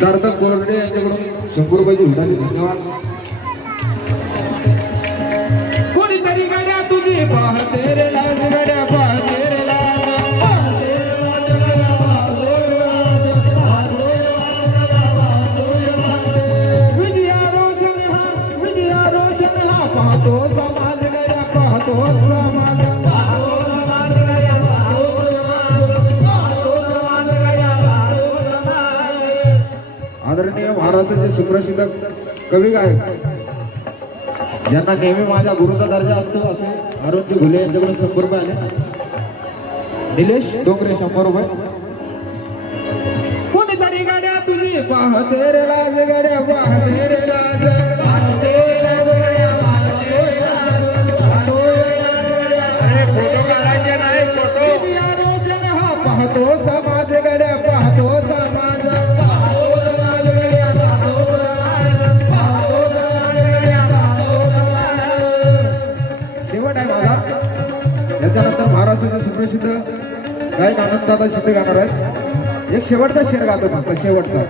सार्थक गोरडे यांच्याकडून 100 रुपयाची उधारी. धन्यवाद. कोणीतरी गाड्या तुझी पाहते रे लाज, गाड्या पाहते रे लाज, विजया रोशन हा, विजया रोशन हा पाहतो समाज, गाड्या पाहतो समाज, आदरणीय महाराष्ट्राचे सुप्रसिद्ध कवी गायक ज्यांना नेहमी माझ्या गुरुचा दर्जा असतो असे अरुणजी घुले यांच्याकडून 100 रुपये आले. निलेश डोंगरे 100 रुपये. कोणीतरी गाड्या तुझी पाहते रे लाज, गाड्या पाहते रे लाज, फोटो काढायचे नाही, फोटो. विजया रोशन हा पाहतो समाज, गाड्या पाहतो समाज, शेवट आहे माझा. याच्यानंतर महाराष्ट्राचे सुप्रसिद्ध गायक आनंददादा शिंदे गाणार आहेत. एक शेवटचा शेर गातो फक्त, शेवटचा.